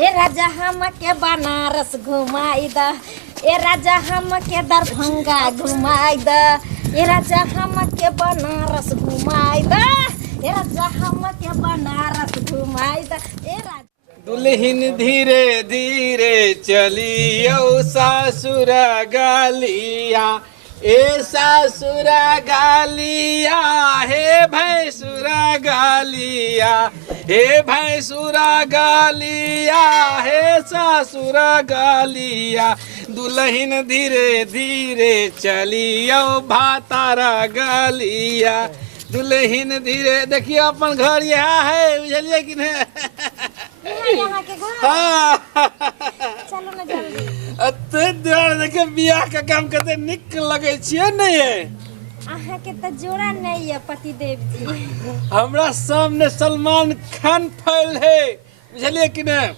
ए राजा हम के बनारस घुमाई द, ए राजा हम के दरभंगा घुमाई द, ए राजा हम के बनारस घुमाई द, ए राजा हम के बनारस घुमाई द। ए राजा दुल्हन धीरे धीरे चलियो सासुर गालिया, ए सासुरा गालिया, हे भैंसुरा गालिया, हे भैंसुरा गालिया, हे सासुरा गालिया। दुल्हन धीरे धीरे चलियो भातारा गालिया, दुल्हन धीरे। देखिए अपन घर यहाँ है, बुझलिए कि नहीं? यहाँ के घर हाँ चलो ना जल्दी। देखिए बियाह का काम करते निक लगे छिए नहीं है। अहाँ के तो जोड़ा नहीं है पतिदेव जी। हमरा सामने सलमान खान फैल है, बुझलिए कि नहीं?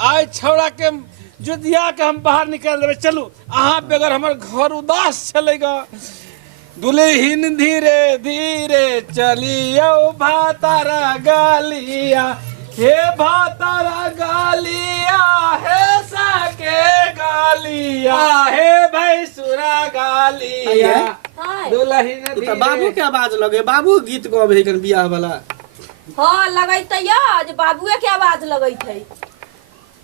आज छौड़ा के जुदिया के हम बाहर निकाल देवे। चलू अहाँ बेगर हमार घर उदास चलेगा। दुल्हन धीरे धीरे चलियो भातारा गालिया, हे भातारा गालिया, हे साके गालिया, हे भैंसुरा गालिया। दुल्हन तो बाबू के आवाज लगे, बाबू गीत गवे कन बियाह वाला। हाँ लगैत आज बाबुए के आवाज लगैत है।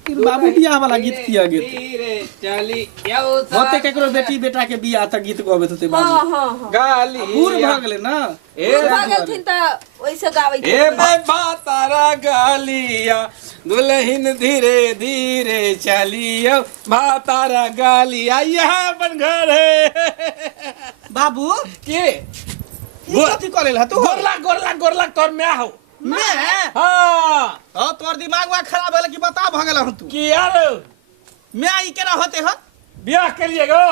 बाबू बियाह वाला गीत किया गीत धीरे चली यो होते केकरो बेटी बेटा के बियाह त गीत गवे होते बाबू। हाँ हाँ हाँ गाली बूढ़ भ गेले ना, गेलथिन त ओइसे गावैत ए भातारा गालिया, दुल्हन धीरे धीरे चलियो भातारा गालिया। यहाँ अपन घर है। बाबू के ई कथि करेल ह तू? गोरला गोरला गोरला तोर मैं हो। मैं हाँ हां तोर दिमाग वा खराब भेल कि बता भ गेल ह तू। कि यार मैं ई केना होते ह? ब्याह कर लिएगा?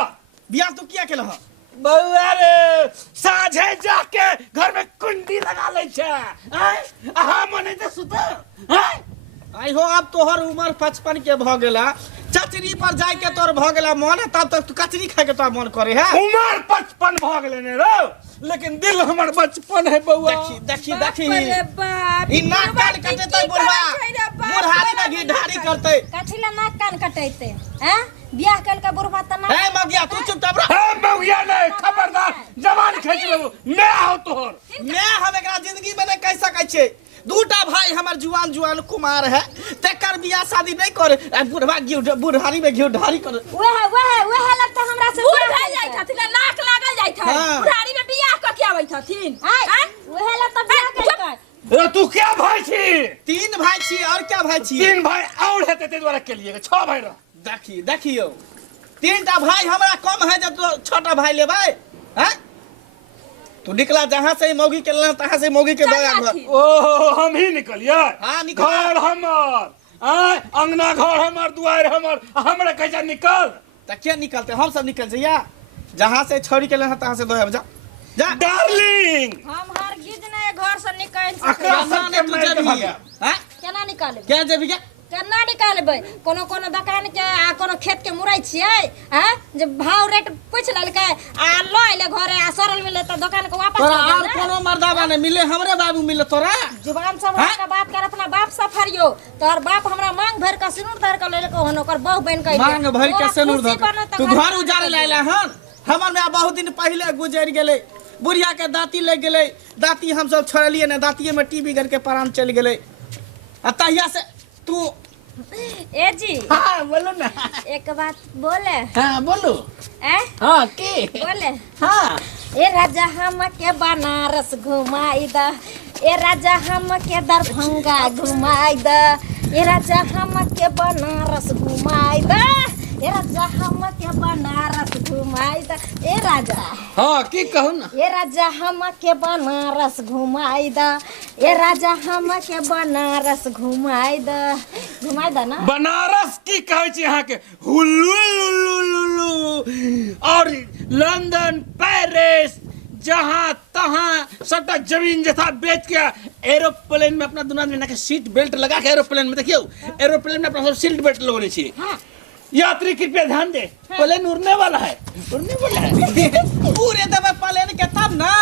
बियाह तू किया केल ह? बउआ रे साझे जाके घर में कुंडी लगा ले छे। आहा मने तो सुत आई हो अब तोहर उम्र 55 के भ गेला, चचरी पर जाय के तोर भ गेला मन, तब तक तू कचरी खाए के तो मन करे है। उम्र 55 भ गेले ने रो, लेकिन दिल हमर बचपन है बउआ। देखी देखी देखी अरे बाप ई नाक कान कटेतै बुढ़वा, बुढ़ारी में घी ढारी करतै। कथिला नाक कान कटैते हैं? बियाह कल का बुढ़वा त ना। ए मगिया तू चुपचाप रह। है मौया ने खबरदार जवान खींच लेबो। मैं हो तोहर। मैं हम एकरा जिंदगी में नहीं कह सकै छे। दूटा भाई हमर जुआन जुआन कुमार है, तेकर बियाह शादी नहीं करे। बुढ़वा घी बुढ़ारी में घी ढारी कर। वह लगता हमरा से बूढ़ भए जाइत हथिन, नाक लागल जाइत है। हाँ। बुढ़ारी में बियाह क के आबैत हथिन। वह लगता बियाह कर। ए तू क्या भाई छी? तीन भाई छी और क्या भाई छी? तीन भाई और है ते द्वारा के लिए 6 भाई रह। देखी देखियो तीनटा भाई हमरा कम है जब तो छोटा भाई लेबै हैं? तू निकला जहां से मौगी के लेना तहां से मौगी के दया घर। ओ हम ही निकलिए। हाँ, निकल। घर हमर अंगना घर हमर दुआर हमर, हमरा कैसा निकल। त क्या निकलते हम सब निकल जइया। जहां से छोरी के लेना तहां से दया जा जा। डार्लिंग हम हर गिज ने घर से निकल अकरा सके। सब के मार के भागा। हैं? केना निकालबे? क्या जेबी के? केना निकालबे? कोनो कोनो दुकान के आ कोनो खेत के मुराई छियै हैं? जे भाव रेट पूछ लेलकै आ लो आइले घरे आ सरल मिले त दुकान के वापस तोरा कर और देना। कोनो मर्दावा ने मिले, हमरे बाबू मिले तोरा। जुबान संभाल के बात कर, अपना बाप सफरियो। तोहर बाप हमरा मांग भर के सिनुर धर के लेलको हन, ओकर बहु बन के मांग भर के सेनुर धर। तू घर उजारे लायला हन। हमर में बहुत दिन पहले गुजर गेले, बुढ़िया के दाती लग गेले, दाती हम सब छोड़लिए ने, दातिये में टीबी करके प्राण चल गेले। आ तहिया से तू ए जी हाँ बोलो ना। एक बात बोले। हाँ बोलो। ए हाँ के बोले। हाँ ए राजा हम के बनारस घुमाई द, ए राजा हम के दरभंगा घुमाई द, ए राजा हम के बनारस घुमाई द, ए राजा हम के बनारस घुमाई द। ए राजा हाँ की कहू ना। ए राजा हम के बनारस घुमाई द, ए राजा हम के बनारस घुमाई द। घुमाई द ना। बनारस की कहै छी अहाँ के हुलुलुलुलु और लंदन पेरिस जहाँ तहाँ सबटा जमीन जथा बेच के एरोप्लेन में अपना दुनिया में सीट बेल्ट लगा के एरोप्लेन में देखियो, एरोप्लेन में अपना सब सीट बेल्ट लगने छी। हाँ। यात्री कृपया ध्यान दे, प्लेन उड़ने वाला है, उड़ने वाला है। पूरे देवे प्लेन के तब ना,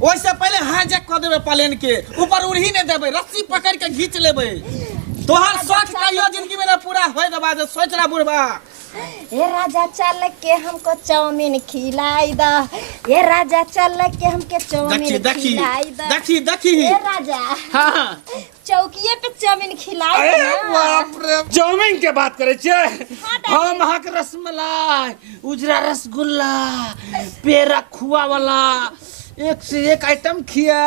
वैसे पहले हाईजैक कर देवे प्लेन के, ऊपर उड़ ही नहीं देवे, रस्सी पकड़ के खींच लेवे। तोहर सोच कहियो जिंदगी में ना पूरा होए दबा दे सोच ना बुढ़वा। ए राजा चल के हमको चाउमीन खिलाई दा, ए राजा चल के हमके चाउमीन खिलाई दा। देखी ए राजा हाँ चौकिए पे चाउमीन खिलाई अरे दा ना। बाप रे चाउमीन के बात करे छे हम अहाँ के रसमलाई उजरा रसगुल्ला पेड़ा खुआ वाला एक से एक आइटम खिया।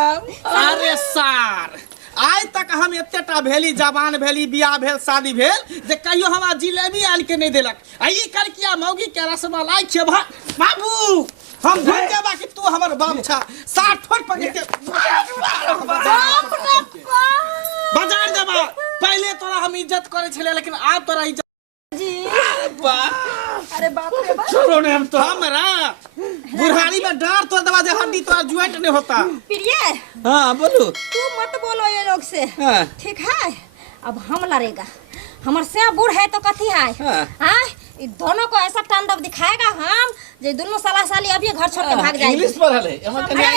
अरे सार आज तक हम एतेटा भेली जवान भेली बियाह भेल शादी भेल जे कहियो हमरा जिलेबी आन के नहीं देलक। आई कल किया मौगी के रसमलाई खेब बाबू हम भूल के बाकी तू हमर बाप छा 60 फुट पकड़ के बाजार जमा। पहले तोरा हम इज्जत करे छले लेकिन अब तोरा इज्जत जी। अरे बाप रे बाप। छोड़ो ने हम तो हमरा बुढ़ारी में डांट तो दबा दे हड्डी तोरा ज्वाइंट नहीं होता। प्रिय हां बोलो तू मत बोलो ये लोग से। हाँ। ठीक है अब हम लड़ेगा हमार से बूढ़ है तो कथी है। हाँ। हाँ इ दोनों को ऐसा तांडव दिखाएगा हम जे दोनों साला साली अभी घर छोड़ के भाग जाएंगे। इंग्लिश पढ़ले हमर कन्या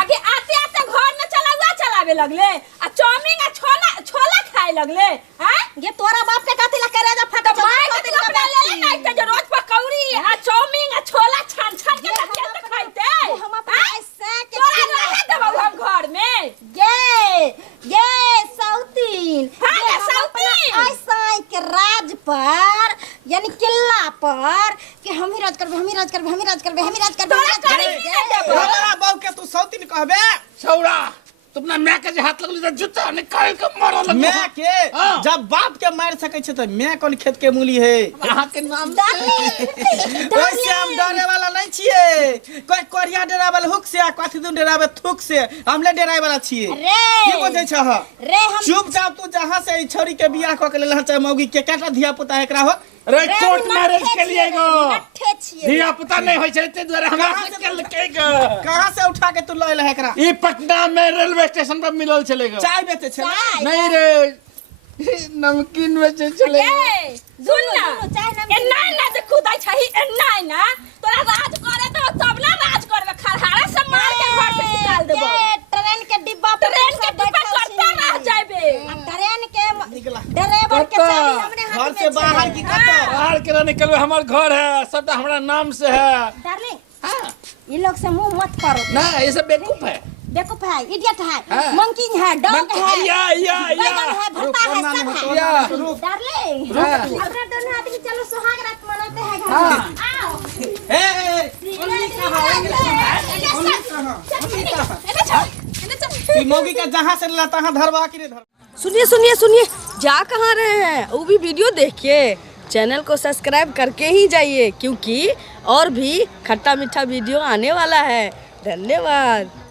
आगे आते आते घर में चलावे लगले आ चाउमीन आ छोला खाए लगले। हैं ये तोरा बाप के कथी ला करे जा फटा माय के दिल अपना ले ले नहीं तो रोज पकौड़ी आ चाउमीन आ छोला छान छान के तक खाइते। हम अपना ऐसा के तोरा रहे देबो हम घर में। ये साउथीन हाँ, ये साउथीन। ऐसा के राज पर यानी किला पर कि हम ही राज करबे हम ही राज करबे हम ही राज करबे हम ही राज करबे तोरा करे ही नहीं देबो। हमरा बाऊ के तू सौतीन कहबे छौड़ा तू अपना मैं के जे हाथ लगली तो जूता निकाल के मारो लग मैं के हाँ। जब बाप के मार सके छे तो मैं कौन खेत के मूली है। अहाँ के नाम वैसे हम डरे वाला नहीं छिए कोई कोरिया डरावल हुक से आ कथि दून डरावे थुक से हमले डराय वाला छिए। की बोझे छ रे हम चुपचाप तू जहां से ई छोरी के बियाह क के लेला चाहे मौगी के काटा धिया पुता एकरा हो रे कोर्ट मैरिज के लिए गो नट्ठे छिए धिया पुता नहीं होय छै ते द्वारा हमरा कहाँ से से के के गो कहां से उठा के तू लइला एकरा ई पटना में रेलवे स्टेशन पर मिलल चलेगा चाय बेचे छे चाय। नहीं रे नमकीन बेचे चलेगा। ए सुन ना एन्ना ना जे खुदाई छही एन्ना ना तोरा राज करे तो तब ना राज करबे खरहारा से मार के घर से निकाल देबो। ये ट्रेन के डिब्बा पर ट्रेन के डिब्बा करता रह जाबे। ट्रेन के निकला ड्राइवर के चाबी हमने हाथ घर में से बाहर की कतो बाहर के ना निकलबे हमर घर है सबटा हमरा नाम से है। डार्लिंग ये लोग से मुंह मत करो ना ये सब बेवकूफ है। बेवकूफ है इडियट है हाँ। मंकिंग है डॉग है या बैगन है भरता है सब है। या डार्लिंग हाँ। अपना दोनों आदमी चलो सुहाग रात मनाते हैं घर में। आओ ए ओनली कहां ई मौगी का जहां से लेला तहां धरवा के धर। सुनिए सुनिए सुनिए जा कहाँ रहे हैं वो भी वीडियो देखिए चैनल को सब्सक्राइब करके ही जाइए क्योंकि और भी खट्टा मीठा वीडियो आने वाला है। धन्यवाद।